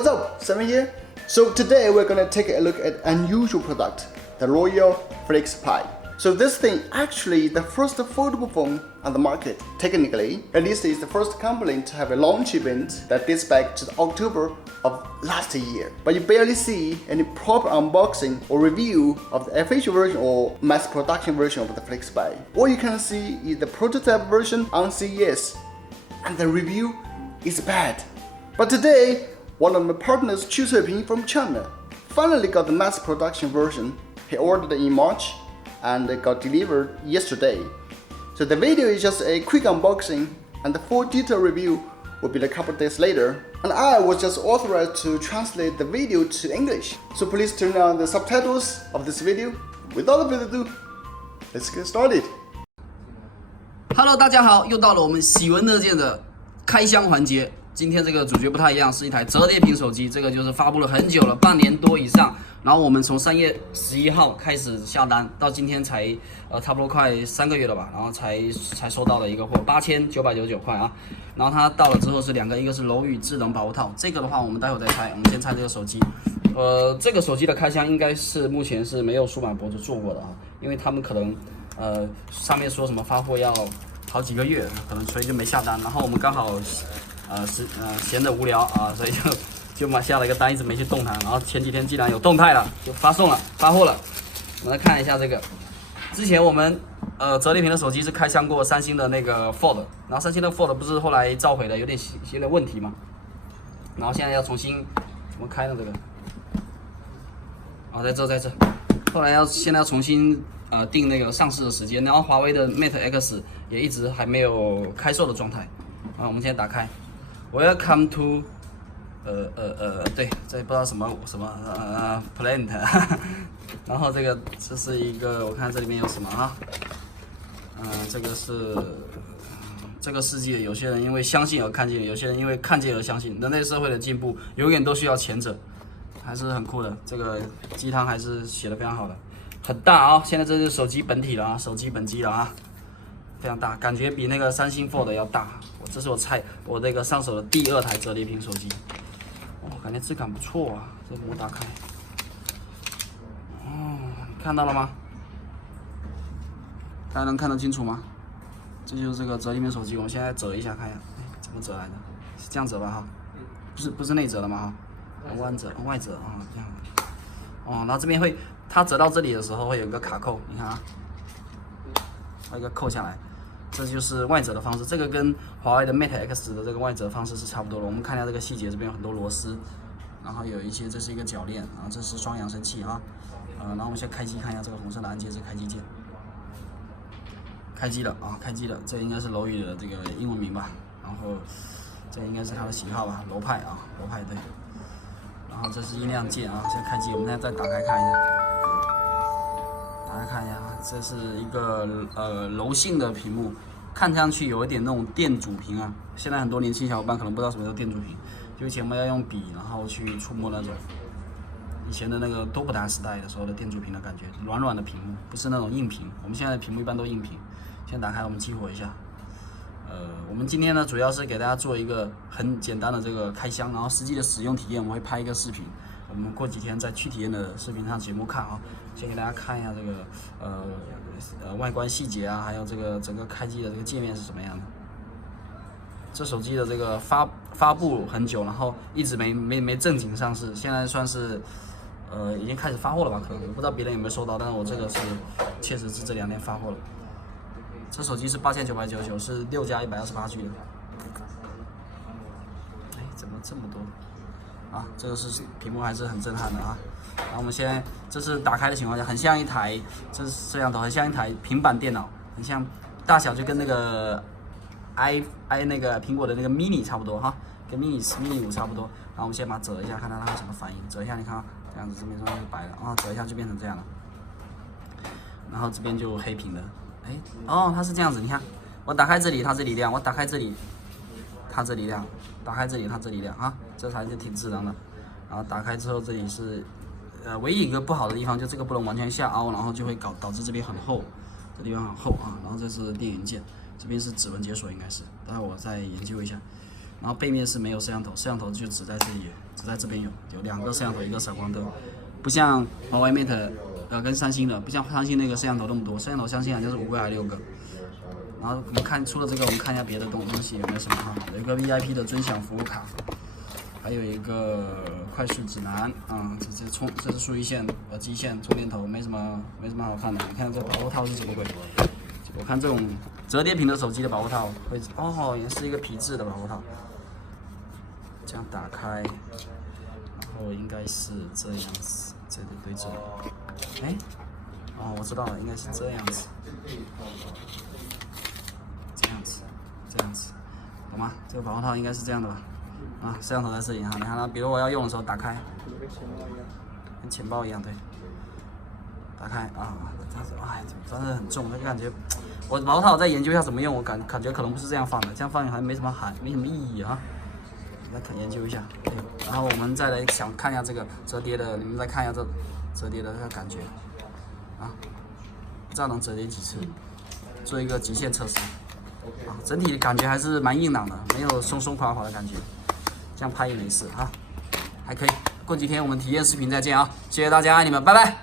what's up? Simon here. So today we're gonna take a look at unusual product, the Royal FlexPi. So this thing actually the first foldable phone on the market. Technically, at least it's the first company to have a launch event that dates back to October of last year. But you barely see any proper unboxing or review of the official version or mass production version of the FlexPi. All you can see is the prototype version on CES, and the review is bad. But today, one of my partners, Chu Cuiping from China, finally got the mass production version. He ordered it in March and it got delivered yesterday. So the video is just a quick unboxing, and the full detailed review will be a couple days later. And I was just authorized to translate the video to English. So please turn on the subtitles of this video. Without further ado, let's get started. Hello， 大家好，又到了我们喜闻乐见的开箱环节。今天这个主角不太一样，是一台折叠屏手机，这个就是发布了很久了，半年多以上。然后我们从3月11号开始下单，到今天才差不多快3个月了吧，然后才收到了一个货，8999块啊。然后它到了之后是两个，一个是楼宇智能保护套，这个的话我们待会再拆，我们先拆这个手机。这个手机的开箱应该是目前是没有数码博主做过的啊，因为他们可能上面说什么发货要好几个月，可能所以就没下单。然后我们刚好闲得无聊啊，所以就下了一个单，一直没去动它。然后前几天既然有动态了，就发货了。我们来看一下这个，之前我们折叠屏的手机是开箱过三星的那个 Fold， 然后三星的 Fold 不是后来召回了，有点问题嘛。然后现在要重新怎么开呢？这个在这。后来现在要重新定那个上市的时间，然后华为的 Mate X 也一直还没有开售的状态。我们现在打开 ，Welcome to 对，这不知道什么Plant， 然后这是一个，我看这里面有什么啊？这个是这个世界，有些人因为相信而看见，有些人因为看见而相信。人类社会的进步永远都需要前者，还是很酷的。这个鸡汤还是写的非常好的，很大啊！现在这是手机本体了啊，手机本机了啊。非常大，感觉比那个三星 Fold 要大。这是我那个上手的第2台折叠屏手机，感觉质感不错啊。这个膜打开，你看到了吗？大家能看得清楚吗？这就是这个折叠屏手机。我们现在折一下，看一下，怎么折来的？是这样折吧？哈，不是内折的吗？哈，外折啊，这样。然后这边它折到这里的时候会有一个卡扣，你看啊，把一个扣下来。这就是外折的方式，这个跟华为的 Mate X 的这个外折方式是差不多的。我们看一下这个细节，这边有很多螺丝，然后有一些，这是一个铰链，然后这是双扬声器啊，然后我们先开机看一下这个红色的按键是开机键，开机了啊，开机了，这应该是楼宇的这个英文名吧，然后这应该是它的型号吧，楼派对，然后这是音量键啊，先开机，我们现在再打开看一下。大家看一下，这是一个柔性的屏幕，看上去有一点那种电阻屏啊。现在很多年轻小伙伴可能不知道什么叫电阻屏，就以前我们要用笔然后去触摸那种以前的那个多普达时代的时候的电阻屏的感觉，软的屏幕，不是那种硬屏。我们现在的屏幕一般都硬屏。先打开，我们激活一下。我们今天呢主要是给大家做一个很简单的这个开箱，然后实际的使用体验我们会拍一个视频。我们过几天在去体验的视频上节目看啊，先给大家看一下这个外观细节啊，还有这个整个开机的这个界面是什么样的。这手机的这个发布很久，然后一直没正经上市，现在算是已经开始发货了吧？可能我不知道别人有没有收到，但是我这个是确实是这2天发货了。这手机是8999，是6+128G 的。怎么这么多？这个是屏幕还是很震撼的啊。然后我们现在这是打开的情况下，很像一台，这是摄像头，很像一台平板电脑，很像大小就跟那个那个苹果的那个 mini 差不多哈，跟 mini 5差不多。然后我们先把它折一下，看它有什么反应。折一下，你看这样子，这边就白了啊，折一下就变成这样了。然后这边就黑屏的，它是这样子，你看，我打开这里，它这里亮；我打开这里，它这里亮；打开这里，它这里亮啊，这才是挺智能的。然后打开之后，这里是唯一一个不好的地方，就这个不能完全下凹，然后就会导致这边很厚，这地方很厚啊。然后这是电源键，这边是指纹解锁，应该是，待会我再研究一下。然后背面是没有摄像头，摄像头就只在这里只在这边有2个摄像头，一个闪光灯，不像华为 Mate 跟三星的，不像三星那个摄像头那么多，摄像头相信好像是5个还是6个。然后我们看除了这个，我们看一下别的东西有没有什么哈，有一个 VIP 的尊享服务卡，还有一个快速指南啊，这是数一线机线充电头，没什么好看的。你看这保护套是什么鬼？我看这种折叠屏的手机的保护套会也是一个皮质的保护套，这样打开，然后应该是这样子，这个对准，哎，我知道了，应该是这样子。这样子，懂吗？这个保护套应该是这样的吧？啊，摄像头在这里哈，你看它，比如我要用的时候打开，跟钱包一样，对，打开啊，它真的很重，那个感觉，我保护套我再研究一下怎么用，我感觉可能不是这样放的，这样放还没什么意义啊，再研究一下。对，然后我们再来看一下这个折叠的，你们再看一下这折叠的这个感觉，啊，不知道能折叠几次，做一个极限测试。整体感觉还是蛮硬朗的，没有松松垮垮的感觉，这样拍也没事哈，还可以。过几天我们体验视频再见啊！谢谢大家，爱你们，拜拜。